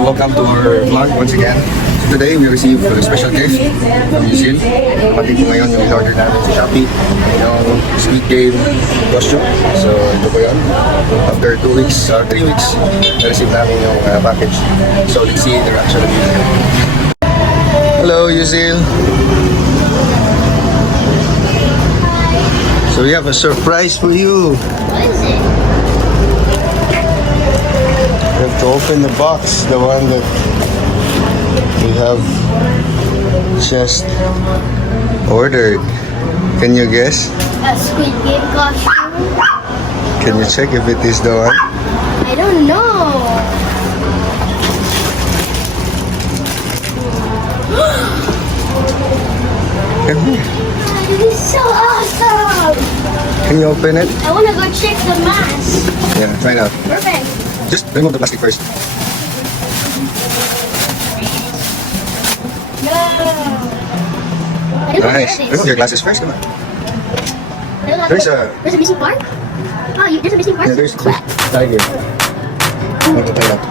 So welcome to our vlog once again. So today we received a special gift from Yusil. Kapatid ko ngayon yung in-order namin sa Shoppe, yung Squid Game costume. So ito po yun. After 2 weeks or 3 weeks, na-receive namin yung package. So let's see the reaction of Yusil. Hello Yusil! So we have a surprise for you. What is it? You have to open the box, the one that we have just ordered. Can you guess? A Squid Game costume? Can you check if it is the one? I don't know. Come here. This is so awesome! Can you open it? I wanna go check the mask. Yeah, try it out. Perfect. Just remove the plastic first. No. I don't Nice. know Remove your glasses first. Come on. There's a There's a missing part? Oh, there's a missing part? yeah, there's tiger. Okay, try it out.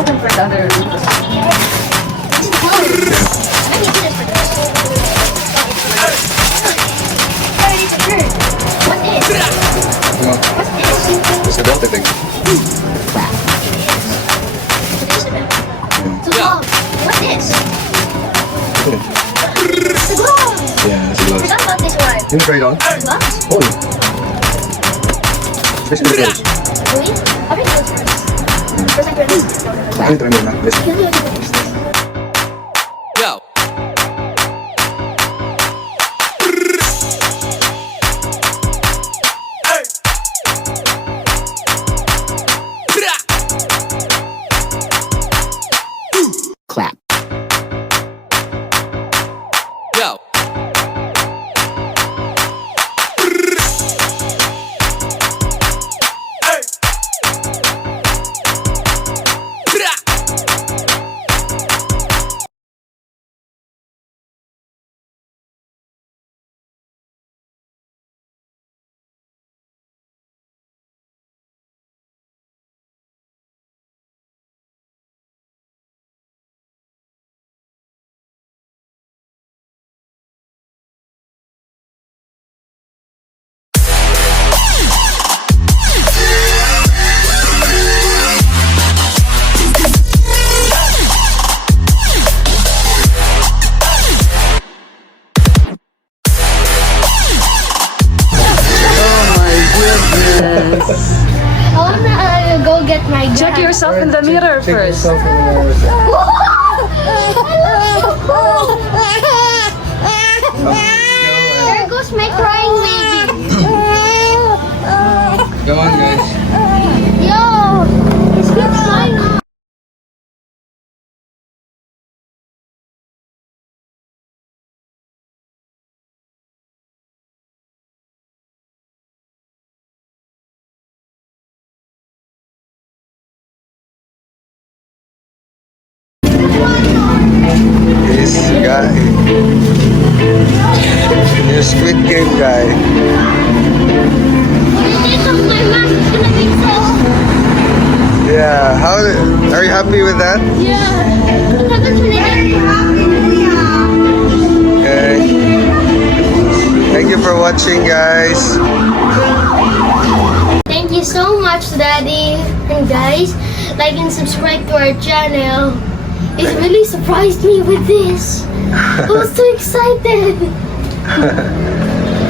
Open for the other. This is the color. Let me do this for this. What's this? Come on. What's this? It's the Delta thing. Crap. So, what's this? The glove. Yeah, it's a I glove. forgot about this one. Can you try it on? Gloves? Oh. Especially the Really? I'll read those first. First I can read this. I need to remove that. Listen. Can you read this? Yo. Clap. Yo. I wanna go get my Check gun. yourself in the mirror Check first. yourself in the mirror. There goes my crying baby. Come on, guys. Yo, it's been flying off. This guy. Your Squid Game guy. This of my mask is gonna be so. Yeah, how are you happy with that? Yeah. Look at this one. Okay. Thank you for watching, guys. Thank you so much, Daddy. And guys, like and subscribe to our channel. It really surprised me with this. I was so excited.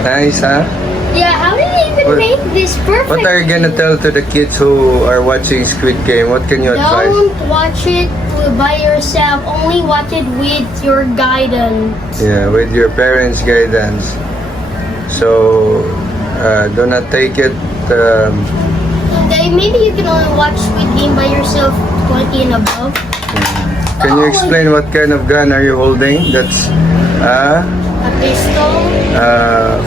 Nice, huh? Yeah, how did they even What- make this perfect? What are you gonna tell to the kids who are watching Squid Game? What can you advise? Don't watch it by yourself. Only watch it with your guidance. Yeah, with your parents' guidance. So, do not take it. Okay, maybe you can only watch Squid Game by yourself, 20 and above. Can you explain what kind of gun are you holding? That's A pistol.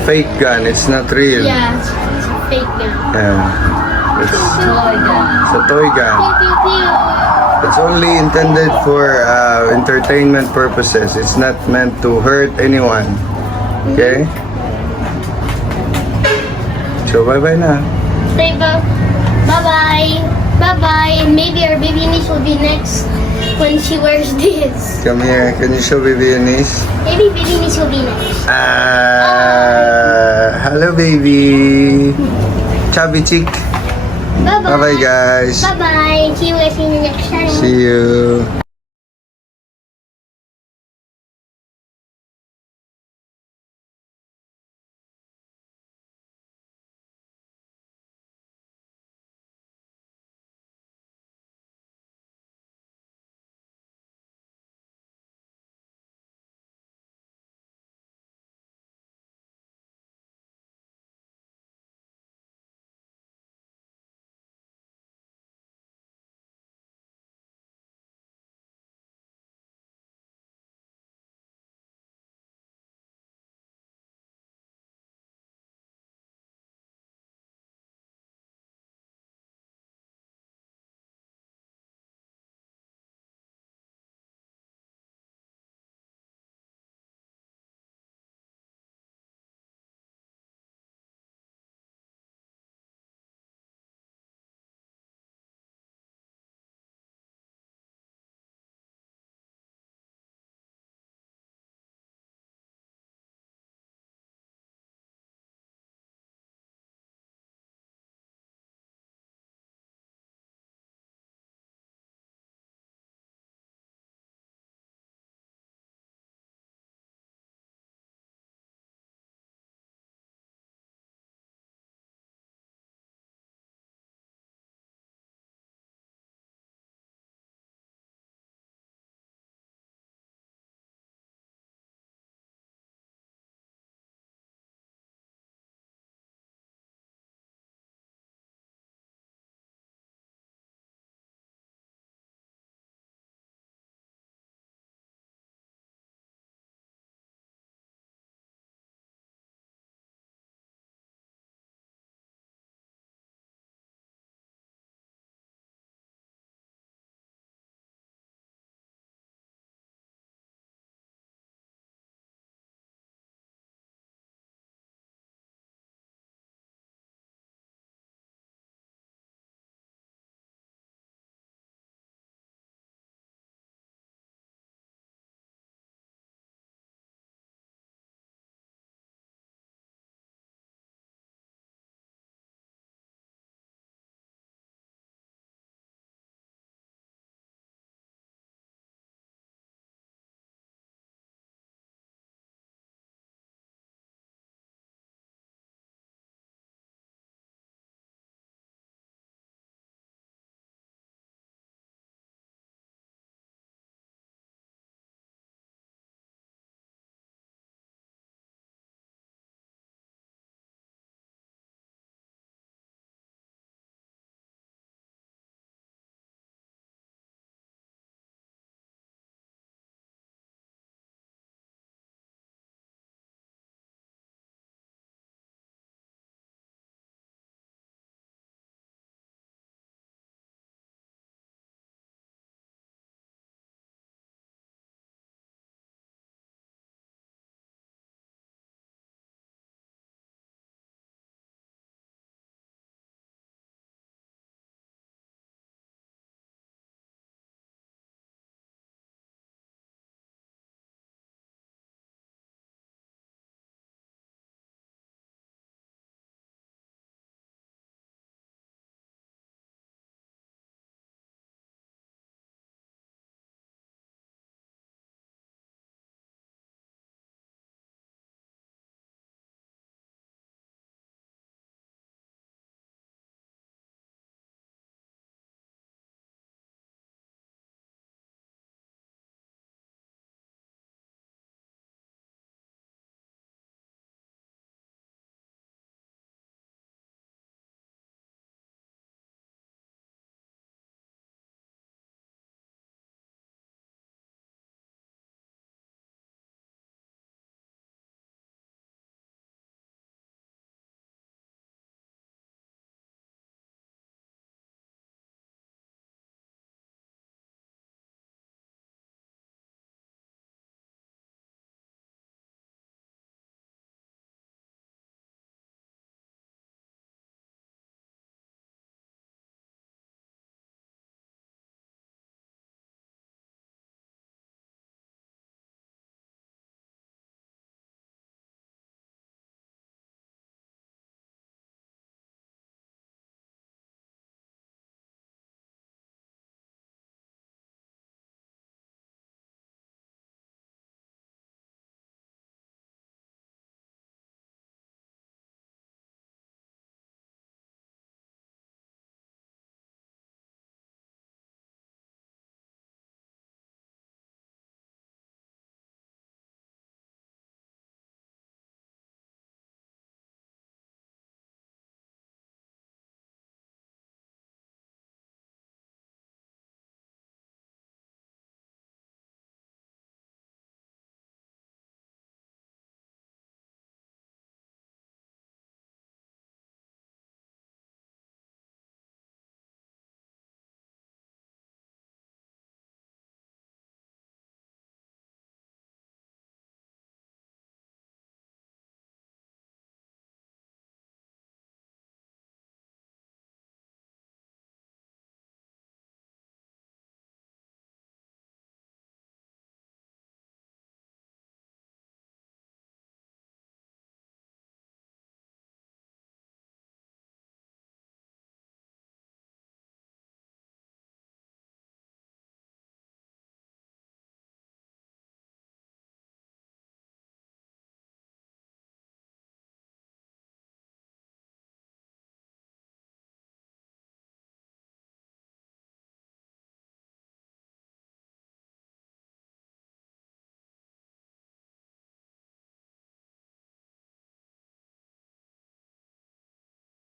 fake gun. It's not real. Yeah, it's a fake gun. Yeah. It's Toy gun. a toy gun. Pew, pew, pew. It's only intended for entertainment purposes. It's not meant to hurt anyone. Okay? So, bye-bye na. Stay back. Bye-bye. Bye-bye. And maybe our baby niece will be next when she wears this. Come here. Can you show baby Eunice? Maybe baby niece will be next. Hello, baby. Chubby chick. Bye-bye. Bye-bye, guys. Bye-bye. See you guys in the next channel. See you.